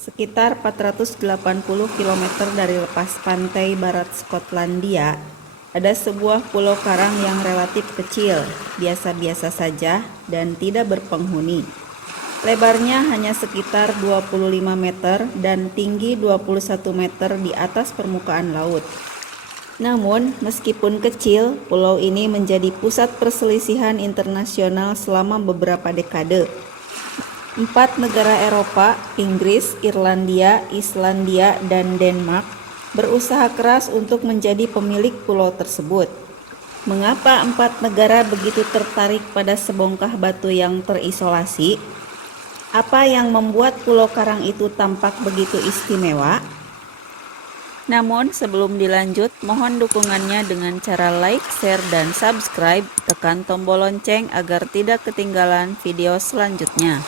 Sekitar 480 km dari lepas pantai barat Skotlandia, ada sebuah pulau karang yang relatif kecil, biasa-biasa saja, dan tidak berpenghuni. Lebarnya hanya sekitar 25 meter dan tinggi 21 meter di atas permukaan laut. Namun, meskipun kecil, pulau ini menjadi pusat perselisihan internasional selama beberapa dekade. 4 negara Eropa, Inggris, Irlandia, Islandia, dan Denmark berusaha keras untuk menjadi pemilik pulau tersebut. Mengapa 4 negara begitu tertarik pada sebongkah batu yang terisolasi? Apa yang membuat pulau karang itu tampak begitu istimewa? Namun sebelum dilanjut, mohon dukungannya dengan cara like, share, dan subscribe. Tekan tombol lonceng agar tidak ketinggalan video selanjutnya.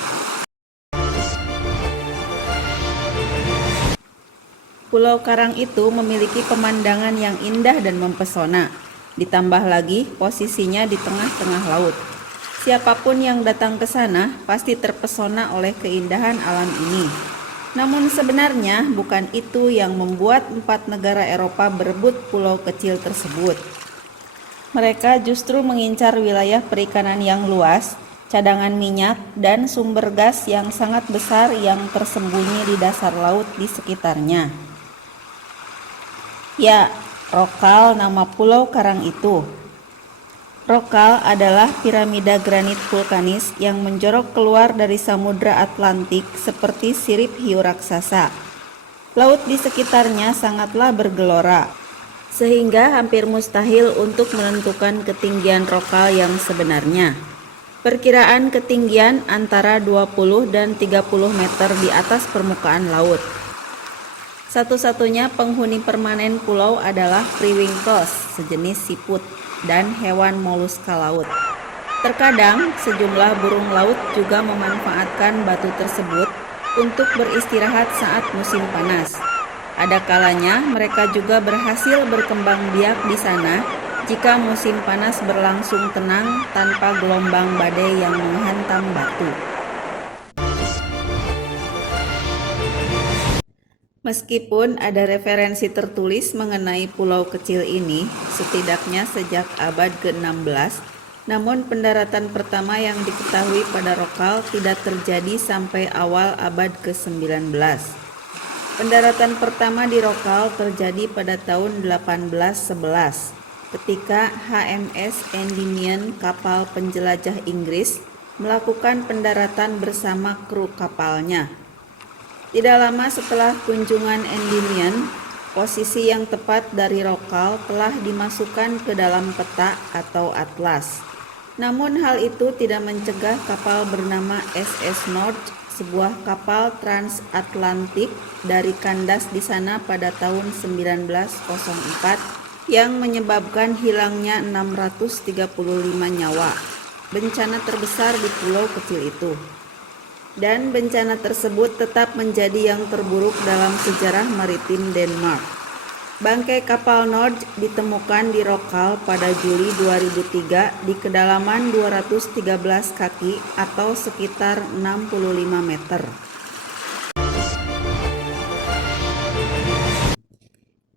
Pulau Karang itu memiliki pemandangan yang indah dan mempesona. Ditambah lagi posisinya di tengah-tengah laut. Siapapun yang datang ke sana pasti terpesona oleh keindahan alam ini. Namun sebenarnya bukan itu yang membuat 4 negara Eropa berebut pulau kecil tersebut. Mereka justru mengincar wilayah perikanan yang luas, cadangan minyak, dan sumber gas yang sangat besar yang tersembunyi di dasar laut di sekitarnya. Ya, Rokal nama pulau karang itu. Rokal adalah piramida granit vulkanis yang menjorok keluar dari Samudra Atlantik seperti sirip hiu raksasa. Laut di sekitarnya sangatlah bergelora, sehingga hampir mustahil untuk menentukan ketinggian Rokal yang sebenarnya. Perkiraan ketinggian antara 20 dan 30 meter di atas permukaan laut. Satu-satunya penghuni permanen pulau adalah periwinkles, sejenis siput, dan hewan moluska laut. Terkadang, sejumlah burung laut juga memanfaatkan batu tersebut untuk beristirahat saat musim panas. Ada kalanya mereka juga berhasil berkembang biak di sana jika musim panas berlangsung tenang tanpa gelombang badai yang menghantam batu. Meskipun ada referensi tertulis mengenai pulau kecil ini, setidaknya sejak abad ke-16, namun pendaratan pertama yang diketahui pada Rokal tidak terjadi sampai awal abad ke-19. Pendaratan pertama di Rokal terjadi pada tahun 1811, ketika HMS Endymion, kapal penjelajah Inggris, melakukan pendaratan bersama kru kapalnya. Tidak lama setelah kunjungan Endymion, posisi yang tepat dari Rokal telah dimasukkan ke dalam peta atau atlas. Namun hal itu tidak mencegah kapal bernama SS North, sebuah kapal transatlantik, dari kandas di sana pada tahun 1904 yang menyebabkan hilangnya 635 nyawa. Bencana terbesar di pulau kecil itu. Dan bencana tersebut tetap menjadi yang terburuk dalam sejarah maritim Denmark. Bangkai kapal Nord ditemukan di Rokal pada Juli 2003 di kedalaman 213 kaki atau sekitar 65 meter.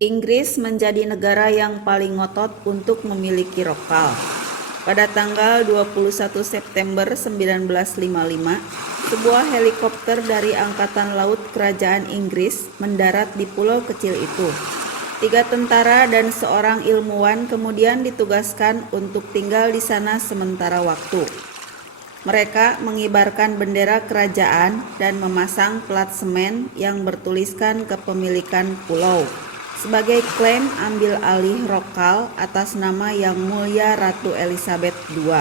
Inggris menjadi negara yang paling ngotot untuk memiliki Rokal. Pada tanggal 21 September 1955, sebuah helikopter dari Angkatan Laut Kerajaan Inggris mendarat di pulau kecil itu. 3 tentara dan seorang ilmuwan kemudian ditugaskan untuk tinggal di sana sementara waktu. Mereka mengibarkan bendera kerajaan dan memasang plat semen yang bertuliskan kepemilikan pulau sebagai klaim ambil alih Rokal atas nama Yang Mulia Ratu Elizabeth II.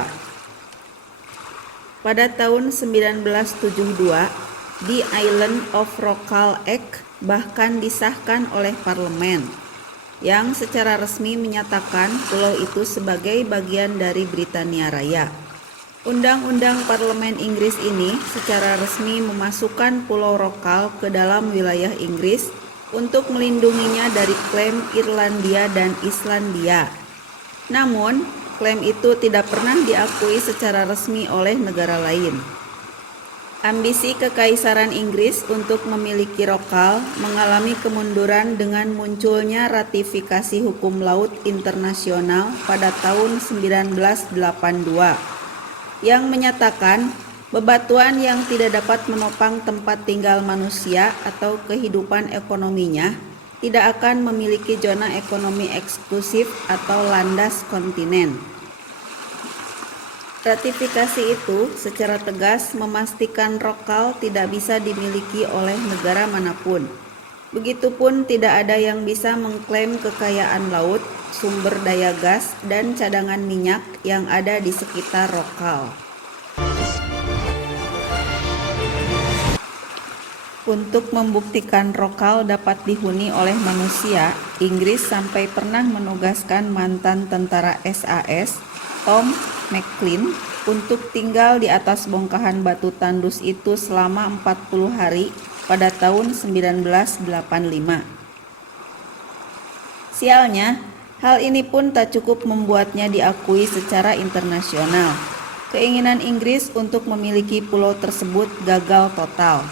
Pada tahun 1972, The Island of Rokal Act bahkan disahkan oleh parlemen, yang secara resmi menyatakan pulau itu sebagai bagian dari Britania Raya. Undang-undang parlemen Inggris ini secara resmi memasukkan Pulau Rokal ke dalam wilayah Inggris untuk melindunginya dari klaim Irlandia dan Islandia. Namun, klaim itu tidak pernah diakui secara resmi oleh negara lain. Ambisi Kekaisaran Inggris untuk memiliki rokal mengalami kemunduran dengan munculnya ratifikasi hukum laut internasional pada tahun 1982 yang menyatakan bebatuan yang tidak dapat menopang tempat tinggal manusia atau kehidupan ekonominya tidak akan memiliki zona ekonomi eksklusif atau landas kontinen. Ratifikasi itu secara tegas memastikan rokal tidak bisa dimiliki oleh negara manapun. Begitupun tidak ada yang bisa mengklaim kekayaan laut, sumber daya gas, dan cadangan minyak yang ada di sekitar rokal. Untuk membuktikan rokal dapat dihuni oleh manusia, Inggris sampai pernah menugaskan mantan tentara SAS, Tom McLean, untuk tinggal di atas bongkahan batu tandus itu selama 40 hari pada tahun 1985. Sialnya, hal ini pun tak cukup membuatnya diakui secara internasional. Keinginan Inggris untuk memiliki pulau tersebut gagal total.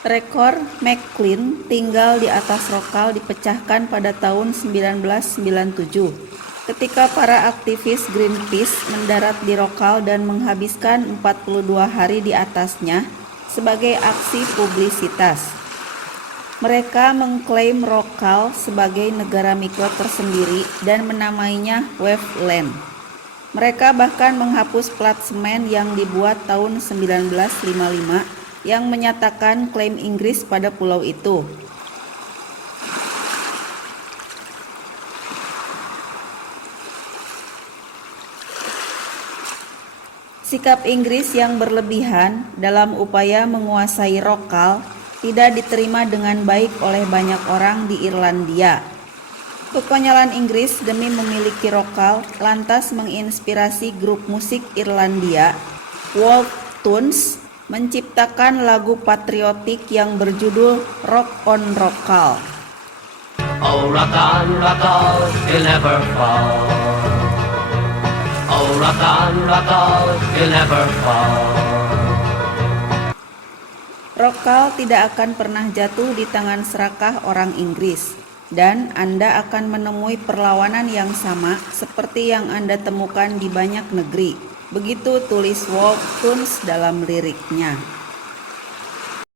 Rekor McLean tinggal di atas rokal dipecahkan pada tahun 1997 ketika para aktivis Greenpeace mendarat di rokal dan menghabiskan 42 hari di atasnya sebagai aksi publisitas. Mereka mengklaim rokal sebagai negara mikro tersendiri dan menamainya Waveland. Mereka bahkan menghapus plat semen yang dibuat tahun 1955 yang menyatakan klaim Inggris pada pulau itu. Sikap Inggris yang berlebihan dalam upaya menguasai rokal tidak diterima dengan baik oleh banyak orang di Irlandia. Kekonyolan Inggris demi memiliki rokal lantas menginspirasi grup musik Irlandia, Wolf Tones, menciptakan lagu patriotik yang berjudul Rock on Rokal. Oh, rock on, you'll never fall. Oh, rock on, you'll never fall. Rokal tidak akan pernah jatuh di tangan serakah orang Inggris, dan Anda akan menemui perlawanan yang sama seperti yang Anda temukan di banyak negeri. Begitu tulis Wolf Tones dalam liriknya.